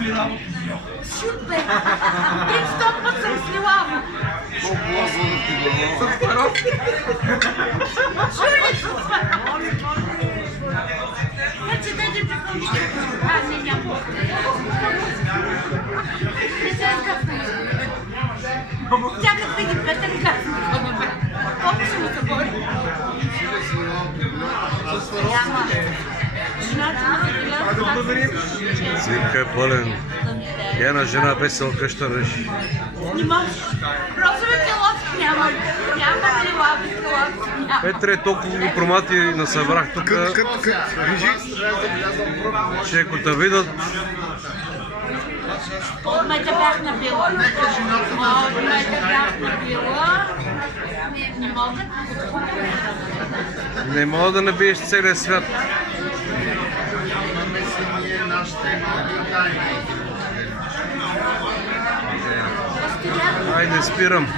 Супер! 500 път съм слила. С паров? Чули с паров? Значи тези пикалки. Не, няма. Не се изкъпна. Тягат ги петър гасни. Колко ще му се бори? Няма. Снимка е пълен. Една жена весел къща реши. Нима, розовите лодки няма. Няма ли лавите лодки? Няма. Петре, толкова го промати насъбрах тук, че ако те видят, Отмета бях набила. Отмета бях набила. Не могат. не мога да набиеш целия свят. Ай, не спирам.